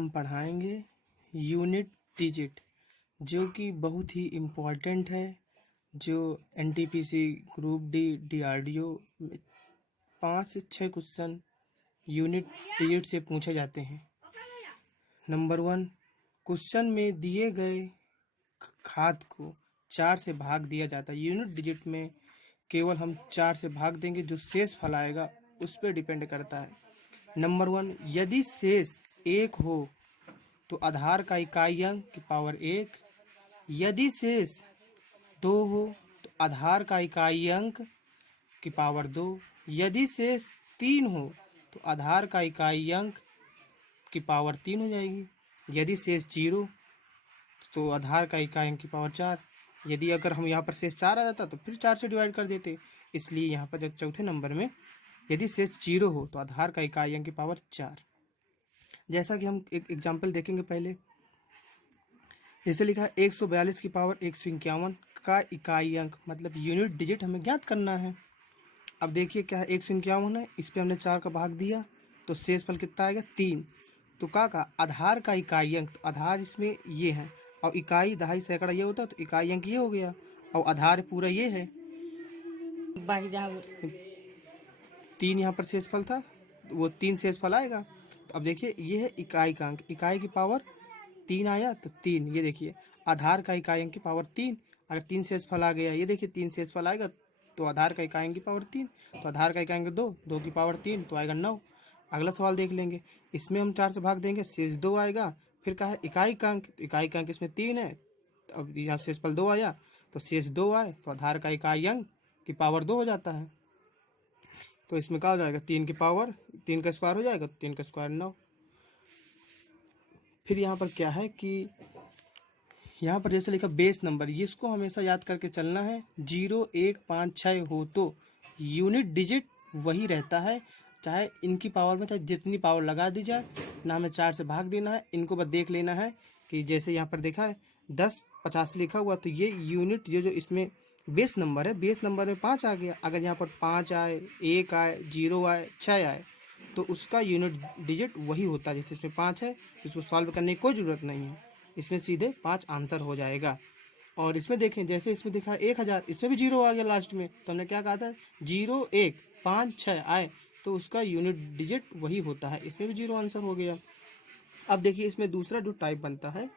हम पढ़ाएंगे unit digit, जो कि बहुत ही इम्पोर्टेंट है, जो एनटीपीसी ग्रुप डी डीआरडीओ में 5 से 6 क्वेश्चन यूनिट डिजिट से पूछे जाते हैं। नंबर 1, क्वेश्चन में दिए गए खाद को 4 से भाग दिया जाता है। यूनिट डिजिट में केवल हम 4 से भाग देंगे, जो शेष फल आएगा उस पर डिपेंड करता है। नंबर 1, यदि शेष 1 हो तो आधार का इकाई अंक की पावर 1। यदि शेष 2 हो तो आधार का इकाई अंक की पावर 2। यदि शेष 3 हो तो आधार का इकाई अंक की पावर 3 हो जाएगी। यदि शेष 0 तो आधार का इकाई अंक की पावर 4। यदि अगर हम यहाँ पर शेष 4 आ जाता तो फिर 4 से डिवाइड कर देते, इसलिए यहाँ पर जब चौथे नंबर में यदि शेष 0 हो तो आधार का इकाई अंक की पावर 4। जैसा कि हम एक एग्जाम्पल देखेंगे पहले। जैसे लिखा है 142 की पावर 151 का इकाई अंक, मतलब यूनिट डिजिट हमें ज्ञात करना है। अब देखिए क्या है, 151 है, इस पर हमने 4 का भाग दिया तो शेष फल कितना आएगा 3। तो का आधार का इकाई अंक, तो आधार इसमें ये है और इकाई दहाई सैकड़ा ये होता, तो इकाई अंक ये हो गया और आधार पूरा ये है। 3 यहाँ पर शेष फल था, वो 3 शेष फल आएगा। तो अब देखिए ये है इकाई का अंक, इकाई की पावर 3 आया तो 3। ये देखिए आधार का इकाई अंक की पावर 3। अगर 3 शेष फल आ गया, ये देखिए 3 शेष फल आएगा तो आधार का इकाई अंक की पावर 3, तो आधार का इकाई अंक 2, 2 की पावर 3 तो आएगा 9। अगला सवाल देख लेंगे, इसमें हम 4 से भाग देंगे, शेष 2 आएगा। फिर कहा है इकाई का अंक, इकाई का अंक इसमें 3 है, अब यहाँ शेष फल 2 आया तो शेष 2 आए तो आधार का इकाई अंक की पावर 2 हो जाता है। तो इसमें क्या हो जाएगा 3 की पावर 3 का स्क्वायर हो जाएगा, 3 का स्क्वायर 9। फिर यहाँ पर क्या है कि यहाँ पर जैसे लिखा बेस नंबर, इसको हमेशा याद करके चलना है। 0, 1, 5, 6 हो तो यूनिट डिजिट वही रहता है, चाहे इनकी पावर में चाहे जितनी पावर लगा दी जाए, ना हमें 4 से भाग देना है। इनको बस देख लेना है कि जैसे यहाँ पर देखा है 10, 50 लिखा हुआ, तो ये यूनिट जो इसमें बेस नंबर है, बेस नंबर में 5 आ गया। अगर यहाँ पर 5 आए, 1 आए, 0 आए, 6 आए तो उसका यूनिट डिजिट वही होता है। जैसे इसमें 5 है, इसको सॉल्व करने की कोई ज़रूरत नहीं है, इसमें सीधे 5 आंसर हो जाएगा। और इसमें देखें जैसे इसमें दिखा 1000, इसमें भी 0 आ गया लास्ट में, तो हमने क्या कहा था 0, 1, 5, 6 आए तो उसका यूनिट डिजिट वही होता है, इसमें भी 0 आंसर हो गया। अब देखिए इसमें दूसरा जो टाइप बनता है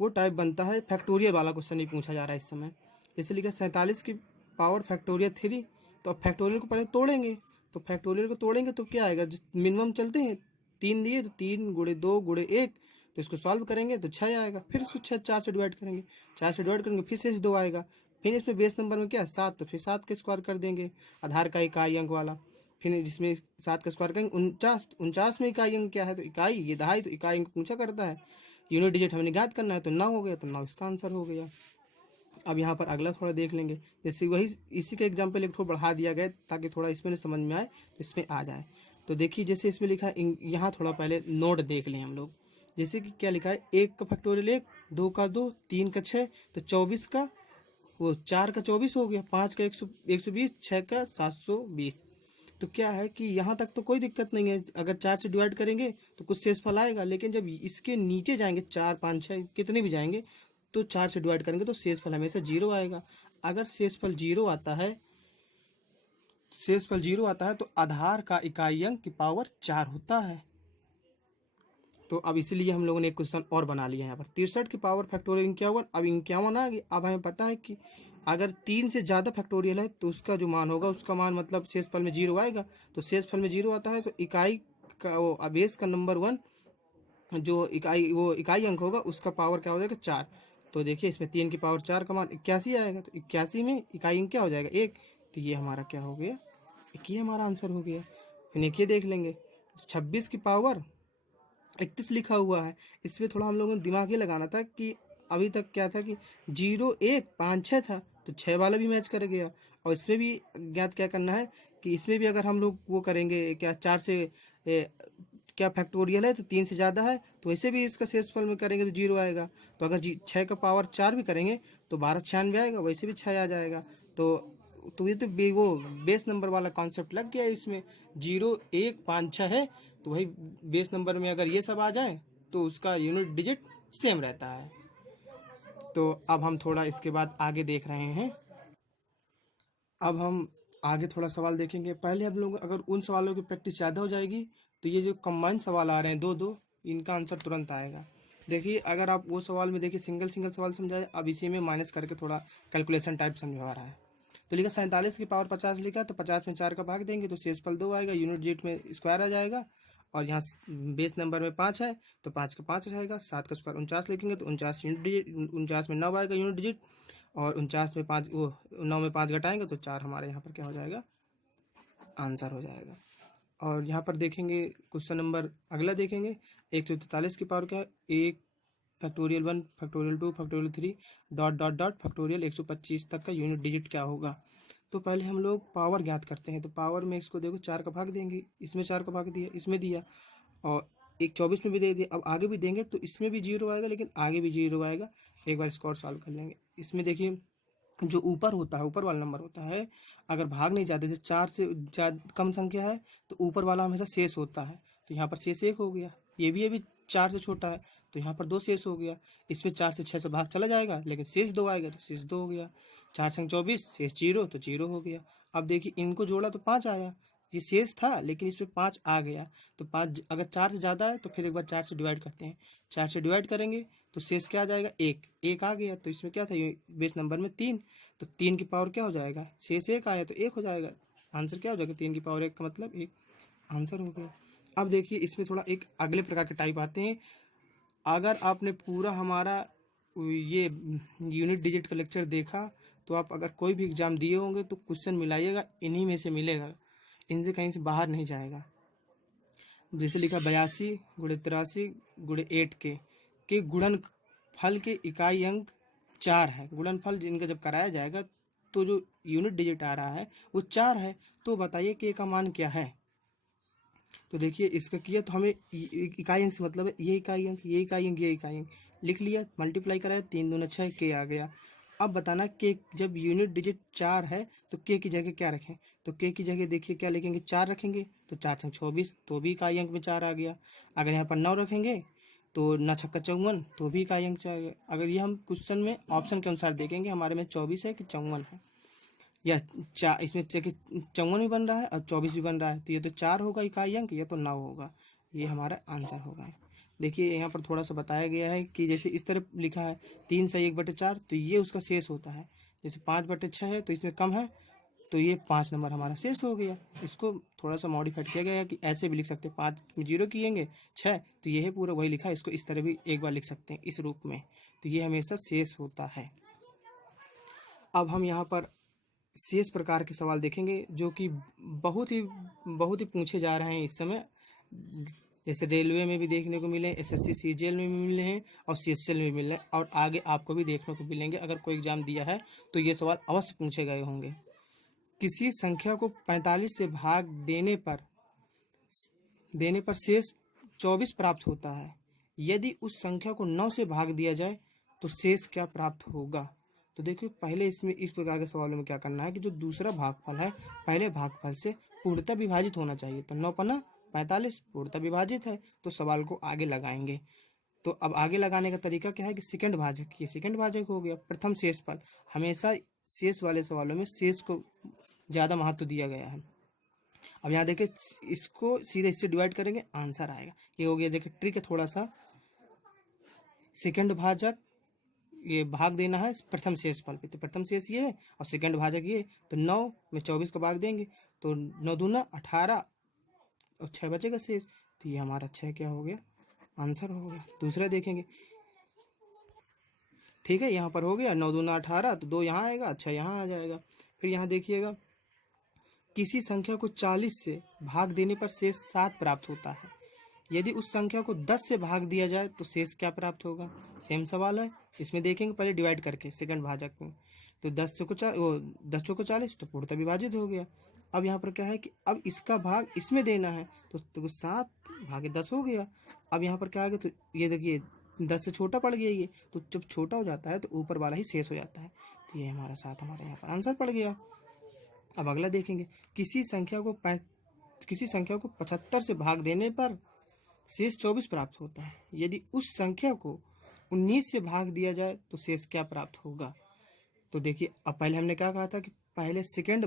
वो टाइप बनता है फैक्टोरियल वाला क्वेश्चन ही पूछा जा रहा है इस समय। जैसे लिखा 47 की पावर फैक्टोरियल 3, तो अब फैक्टोरियल को पहले तोड़ेंगे, तो फैक्टोरियल को तोड़ेंगे तो क्या आएगा, मिनिमम चलते हैं 3 दिए तो 3 गुणे 2 गुणे 1, तो इसको सॉल्व करेंगे तो 6 आएगा। फिर इसको 4 से डिवाइड करेंगे, 4 से डिवाइड करेंगे फिर शेष 2 आएगा। फिर इसमें बेस नंबर में क्या 7, तो फिर 7 के स्क्वायर कर देंगे आधार का इकाई अंक वाला। फिर जिसमें 7 का स्क्वायर करेंगे 49, 49 में इकाई अंक क्या है, तो इकाई ये दहाई, तो इकाई अंक पूछा करता है। यूनिट डिजिट हमने ज्ञात करना है, तो 9 हो गया, तो 9 इसका आंसर हो गया। अब यहाँ पर अगला थोड़ा देख लेंगे, जैसे वही इसी का एग्जाम्पल एक थोड़ा बढ़ा दिया गया ताकि थोड़ा इसमें समझ में आए, तो इसमें आ जाए। तो देखिए जैसे इसमें लिखा है, यहाँ थोड़ा पहले नोट देख लें हम लोग। जैसे कि क्या लिखा है 1 का फैक्टोरियल 1, 2 का 2, 3 का 6, तो 24 का वो 4 का 24 हो गया, 5 का 120, 6 का 720। तो क्या है कि यहाँ तक तो कोई दिक्कत नहीं है, अगर 4 से डिवाइड करेंगे तो कुछ शेष फल आएगा, लेकिन जब इसके नीचे जाएंगे 4, 5, 6 कितने भी जाएंगे तो 4 से डिवाइड करेंगे तो शेष फल हमेशा 0 आएगा। अगर शेष फल 0 आता है, शेष फल 0 आता है तो आधार का इकाई अंक की पावर 4 होता है। तो अब इसलिए हम लोगों ने एक क्वेश्चन और बना लिया यहाँ पर 63 की पावर फैक्टोरियल 51। अब 51 आ गई। अब हमें पता है कि अगर 3 से ज़्यादा फैक्टोरियल है तो उसका जो मान होगा, उसका मान मतलब शेष फल में 0 आएगा। तो शेष फल में 0 आता है तो इकाई का वो बेस का नंबर 1 जो इकाई अंक होगा उसका पावर क्या हो जाएगा 4। तो देखिए इसमें 3 की पावर 4 का मान 81 आएगा, तो 81 में इकाई अंक क्या हो जाएगा 1, तो ये हमारा क्या हो गया, ये हमारा आंसर हो गया। फिर एक ये देख लेंगे 26 की पावर 31 लिखा हुआ है, इसमें थोड़ा हम लोगों ने दिमाग ये लगाना था कि अभी तक क्या था कि 0, 1, 5, 6 था, तो 6 वाला भी मैच कर गया। और इसमें भी ज्ञात क्या करना है कि इसमें भी अगर हम लोग वो करेंगे क्या 4 से क्या फैक्टोरियल है तो 3 से ज़्यादा है, तो वैसे भी इसका शेषफल में करेंगे तो 0 आएगा। तो अगर 6 का पावर 4 भी करेंगे तो 1296 आएगा, वैसे भी 6 आ जाएगा। तो ये तो वो बेस नंबर वाला कॉन्सेप्ट लग गया इसमें। 0, 1, 5, 6 है तो वही बेस नंबर में अगर ये सब आ जाए तो उसका यूनिट डिजिट सेम रहता है। तो अब हम थोड़ा इसके बाद आगे देख रहे हैं। अब हम आगे थोड़ा सवाल देखेंगे। पहले हम लोग अगर उन सवालों की प्रैक्टिस ज़्यादा हो जाएगी तो ये जो कंबाइन सवाल आ रहे हैं दो दो, इनका आंसर तुरंत आएगा। देखिए अगर आप वो सवाल में देखिए सिंगल सिंगल सवाल समझाए, अब इसी में माइनस करके थोड़ा कैलकुलेशन टाइप समझा रहा है। तो लिखा 47 की पावर 50 लिखा, तो 50 में 4 का भाग देंगे तो शेषफल 2 आएगा, यूनिट डिजिट में स्क्वायर आ जाएगा, और यहाँ बेस नंबर में 5 है तो 5 का 5 रहेगा। 7 का स्क्वायर 49 लिखेंगे तो 49 यूनिट डिजिट, 49 में 9 आएगा यूनिट डिजिट, और 49 में 5 वो 9 में 5 घटाएंगे तो 4 हमारे यहाँ पर क्या हो जाएगा, आंसर हो जाएगा। और यहाँ पर देखेंगे क्वेश्चन नंबर अगला देखेंगे। 143 की पावर क्या है, 1 factorial 1 factorial 2 factorial 3 dot dot dot factorial 125 तक का यूनिट डिजिट क्या होगा। तो पहले हम लोग पावर ज्ञात करते हैं। तो पावर में इसको देखो 4 का भाग देंगे, इसमें 4 का भाग दिया, इसमें दिया, और एक 24 में भी दे दिया। अब आगे भी देंगे तो इसमें भी 0 आएगा, लेकिन आगे भी 0 आएगा। एक बार इसको और सॉल्व कर लेंगे। इसमें देखिए जो ऊपर होता है, ऊपर वाला नंबर होता है, अगर भाग नहीं जाते, जैसे 4 से कम संख्या है तो ऊपर वाला हमेशा शेष होता है। तो यहाँ पर शेष 1 हो गया। ये भी 4 से छोटा है तो यहाँ पर 2 शेष हो गया। इसमें 4 से 6 से भाग चला जाएगा, लेकिन शेष 2 आएगा तो शेष 2 हो गया। 4 संग 24 शेष 0 तो 0 हो गया। अब देखिए इनको जोड़ा तो 5 आया, ये शेष था लेकिन इसमें 5 आ गया। तो 5 अगर 4 से ज़्यादा है तो फिर एक बार 4 से डिवाइड करते हैं। 4 से डिवाइड करेंगे तो शेष क्या आ जाएगा, 1 आ गया। तो इसमें क्या था, ये बेस नंबर में 3, तो 3 की पावर क्या हो जाएगा, शेष 1 आया तो 1 हो जाएगा। आंसर क्या हो जाएगा, 3 की पावर 1 का मतलब 1 आंसर हो गया। अब देखिए इसमें थोड़ा एक अगले प्रकार के टाइप आते हैं। अगर आपने पूरा हमारा ये यूनिट डिजिट का लेक्चर देखा तो आप अगर कोई भी एग्जाम दिए होंगे तो क्वेश्चन मिलाइएगा, इन्हीं में से मिलेगा, इनसे कहीं से बाहर नहीं जाएगा। जैसे लिखा 82 गुणे 83 गुणे 8 के गुणन फल के इकाई अंक 4 है। गुणनफल जिनका जब कराया जाएगा तो जो यूनिट डिजिट आ रहा है वो 4 है। तो बताइए कि का मान क्या है। तो देखिए इसका किया तो हमें इकाई अंक से मतलब है ये इकाई अंक, ये इकाई अंक, ये इकाई अंक लिख लिया, मल्टीप्लाई कराया, 3 दूना 6 के आ गया। अब बताना के जब यूनिट डिजिट 4 है तो के की जगह क्या रखें। तो के की जगह देखिए क्या लिखेंगे, 4 रखेंगे तो 4 संग 24 तो भी इकाई अंक में 4 आ गया। अगर यहाँ पर 9 रखेंगे तो ना छक्का 54 तो भी इकाई अंक 4 आ गया। अगर ये हम क्वेश्चन में ऑप्शन के अनुसार देखेंगे हमारे में 24 है कि 54 है, या इसमें 54 भी बन रहा है और 24 भी बन रहा है, तो ये तो 4 होगा इकाई अंक, ये तो 9 होगा। ये हमारा आंसर होगा। देखिए यहाँ पर थोड़ा सा बताया गया है कि जैसे इस तरह लिखा है 3 से 1/4 तो ये उसका शेष होता है। जैसे 5/6 है तो इसमें कम है तो ये 5 नंबर हमारा शेष हो गया। इसको थोड़ा सा मॉडिफाइड किया गया है कि ऐसे भी लिख सकते हैं, 5 में 0 किएंगे 6 तो ये है पूरा वही लिखा है, इसको इस तरह भी एक बार लिख सकते हैं इस रूप में। तो ये हमेशा शेष होता है। अब हम यहाँ पर शेष प्रकार के सवाल देखेंगे जो कि बहुत ही पूछे जा रहे हैं इस समय। जैसे रेलवे में भी देखने को मिले, एसएससी सीजीएल में भी मिले हैं और सीएसएल में भी मिले हैं, और आगे आपको भी देखने को मिलेंगे। अगर कोई एग्जाम दिया है तो ये सवाल अवश्य पूछे गए होंगे। किसी संख्या को 45 से भाग देने पर शेष 24 प्राप्त होता है। यदि उस संख्या को 9 से भाग दिया जाए तो शेष क्या प्राप्त होगा। तो देखिए पहले इसमें इस प्रकार के सवालों में क्या करना है कि जो दूसरा भागफल है पहले भागफल से पूर्णतः विभाजित होना चाहिए। तो 9 पन्ना 45 पूर्णतः विभाजित है, तो सवाल को आगे लगाएंगे। तो अब आगे लगाने का तरीका क्या है कि सेकंड भाजक, ये सेकंड भाजक हो गया। प्रथम शेषफल, हमेशा शेष वाले सवालों में शेष को ज़्यादा महत्व दिया गया है। अब यहाँ देखिए इसको सीधे इससे डिवाइड करेंगे, आंसर आएगा। ये हो गया, देखिए ट्रिक है थोड़ा सा। सेकंड भाजक ये भाग देना है प्रथम शेषफल पे, तो प्रथम शेष ये है और सेकंड भाजक ये। तो 9 में 24 का भाग देंगे तो 9 दूना 18 और 6 बचेगा शेष, तो ये हमारा 6 क्या हो गया, आंसर हो गया। दूसरा देखेंगे, ठीक है, यहाँ पर हो गया 9 दूना 18 तो 2 यहाँ आएगा, 6 यहाँ आ जाएगा। फिर यहाँ देखिएगा किसी संख्या को 40 से भाग देने पर शेष 7 प्राप्त होता है। यदि उस संख्या को 10 से भाग दिया जाए तो शेष क्या प्राप्त होगा। सेम सवाल है, इसमें देखेंगे पहले डिवाइड करके सेकंड भाजक में। तो 10 चौको 40 तो पूर्णतः विभाजित हो गया। अब यहाँ पर क्या है कि अब इसका भाग इसमें देना है, तो 7 भागे 10 हो गया। अब यहाँ पर क्या आ गया, तो ये देखिए 10 से छोटा पड़ गया ये, तो जब छोटा हो जाता है तो ऊपर वाला ही शेष हो जाता है। तो ये हमारा 7 हमारे यहाँ पर आंसर पड़ गया। अब अगला देखेंगे, किसी संख्या को 75 से भाग देने पर शेष 24 प्राप्त होता है। यदि उस संख्या को 19 से भाग दिया जाए तो शेष क्या प्राप्त होगा। तो देखिए, अब पहले हमने क्या कहा था कि पहले सेकंड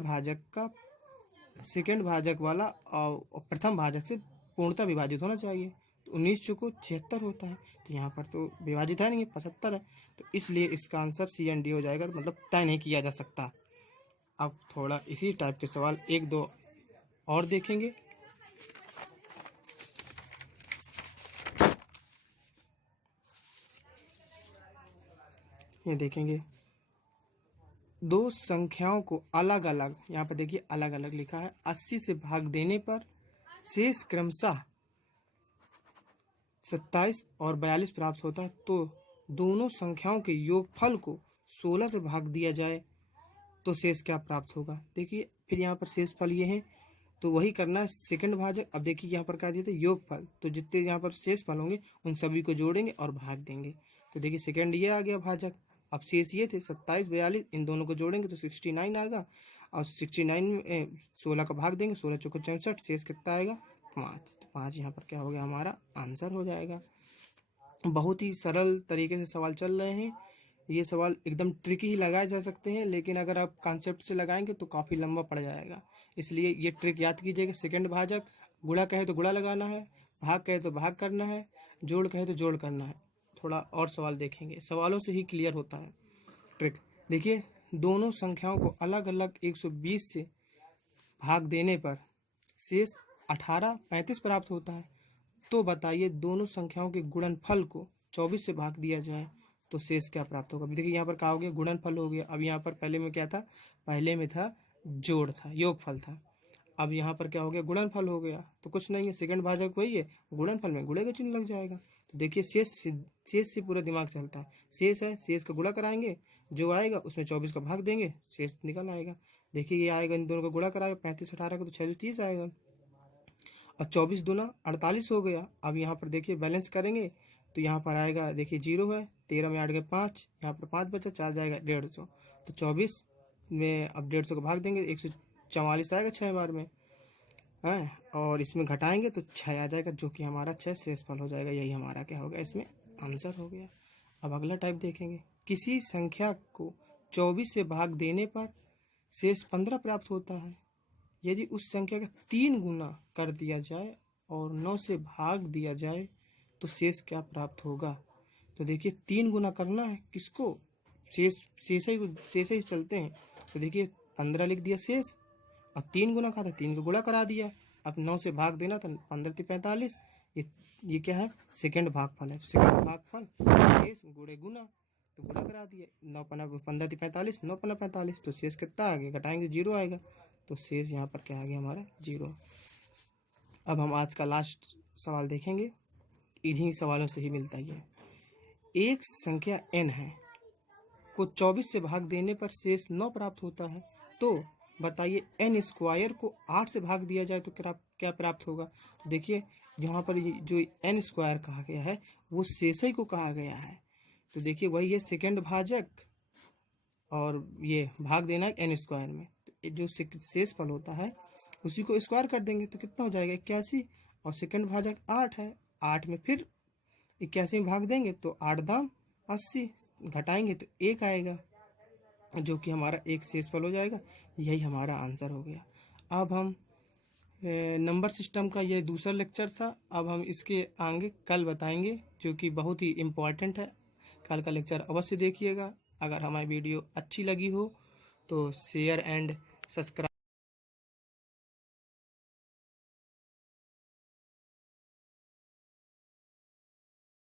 भाजक वाला और प्रथम भाजक से पूर्णतः विभाजित होना चाहिए। तो 19 चौको 76 होता है, तो यहाँ पर तो विभाजित है नहीं, 75 है, तो इसलिए इसका आंसर सी एंड डी हो जाएगा। तो मतलब तय नहीं किया जा सकता। अब थोड़ा इसी टाइप के सवाल एक दो और देखेंगे। ये देखेंगे, दो संख्याओं को अलग अलग, यहाँ पर देखिए अलग अलग लिखा है, 80 से भाग देने पर शेष क्रमशः 27 और 42 प्राप्त होता है। तो दोनों संख्याओं के योगफल को 16 से भाग दिया जाए तो शेष क्या प्राप्त होगा। देखिए, फिर यहाँ पर शेष फल ये है, तो वही करना है सेकंड भाजक। अब देखिए यहाँ पर क्या दिए थे, योगफल, तो जितने यहाँ पर शेष फल होंगे उन सभी को जोड़ेंगे और भाग देंगे। तो देखिए सेकंड ये आ गया भाजक। अब शेष ये थे 27 42, इन दोनों को जोड़ेंगे तो 69 आएगा, और 69 में 16 का भाग देंगे, 16 चौको 64, शेष कितना आएगा 5। तो 5 यहाँ पर क्या हो गया, हमारा आंसर हो जाएगा। बहुत ही सरल तरीके से सवाल चल रहे हैं। ये सवाल एकदम ट्रिकी ही लगाए जा सकते हैं, लेकिन अगर आप कॉन्सेप्ट से लगाएंगे तो काफ़ी लंबा पड़ जाएगा। इसलिए ये ट्रिक याद कीजिएगा। सेकंड भाजक, गुणा कहे तो गुणा लगाना है, भाग कहे तो भाग करना है, जोड़ कहे तो जोड़ करना है। थोड़ा और सवाल देखेंगे, सवालों से ही क्लियर होता है ट्रिक। देखिए, दोनों संख्याओं को अलग अलग 120 से भाग देने पर शेष 18 35 प्राप्त होता है। तो बताइए, दोनों संख्याओं के गुणनफल को 24 से भाग दिया जाए तो शेष क्या प्राप्त होगा। देखिए यहाँ पर क्या हो गया, गुणनफल हो गया। अब यहाँ पर पहले में क्या था, पहले में था जोड़ था, योगफल था। अब यहाँ पर क्या हो गया, गुणनफल हो गया। तो कुछ नहीं है, सेकंड भाजक वही है, गुणनफल में गुणे का चिन्ह लग जाएगा। तो देखिए, शेष से पूरा दिमाग चलता है। शेष है, शेष का गुणा कराएंगे, जो आएगा उसमें 24 का भाग देंगे, शेष निकल आएगा। देखिए ये आएगा, इन दोनों का गुणा कराएगा, 35 18 का तो 630 आएगा, और 24 दूना 48 हो गया। अब यहाँ पर देखिए बैलेंस करेंगे तो यहाँ पर आएगा, देखिए 0 है, 13 में 8 गए 5, यहाँ पर 5 बचा, 4 जाएगा 150। तो 24 में अब 150 का भाग देंगे, 144 आएगा 6 बार में है, और इसमें घटाएंगे तो 6 आ जाएगा, जो कि हमारा 6 शेषफल हो जाएगा। यही हमारा क्या होगा, इसमें आंसर हो गया। अब अगला टाइप देखेंगे, किसी संख्या को 24 से भाग देने पर शेष 15 प्राप्त होता है। यदि उस संख्या का 3 गुना कर दिया जाए और 9 से भाग दिया जाए तो शेष क्या प्राप्त होगा। तो देखिए 3 गुना करना है, किसको, शेष ही चलते हैं। तो देखिए 15 लिख दिया शेष, और 3 गुना का था, 3 को गुणा करा दिया। अब 9 से भाग देना था, 15 × 45, ये क्या है, सेकंड भागफल है। सेकंड भागफल शेष गुणे गुना, तो गुणा करा दिया, 9 पन्ना 15 × 45, 9 पन्ना 45, तो शेष कितना आ गया, घटाएंगे 0 आएगा, तो शेष यहाँ पर क्या आ गया, हमारा 0। अब हम आज का लास्ट सवाल देखेंगे, इन्हीं सवालों से ही मिलता ही है। एक संख्या n है को 24 से भाग देने पर शेष 9 प्राप्त होता है। तो बताइए, n स्क्वायर को 8 से भाग दिया जाए तो क्या प्राप्त होगा। देखिए यहाँ पर जो n स्क्वायर कहा गया है वो शेषई को कहा गया है। तो देखिए वही है सेकंड भाजक, और ये भाग देना है n स्क्वायर में, तो जो शेष फल होता है उसी को स्क्वायर कर देंगे तो कितना हो जाएगा 81, और सेकंड भाजक 8 है, 8 में फिर 81 में भाग देंगे तो 8 दाम 80, घटाएंगे तो 1 आएगा, जो कि हमारा एक शेषफल हो जाएगा। यही हमारा आंसर हो गया। अब हम नंबर सिस्टम का ये दूसरा लेक्चर था, अब हम इसके आगे कल बताएंगे, जो कि बहुत ही इम्पॉर्टेंट है। कल का लेक्चर अवश्य देखिएगा। अगर हमारी वीडियो अच्छी लगी हो तो शेयर एंड सब्सक्राइब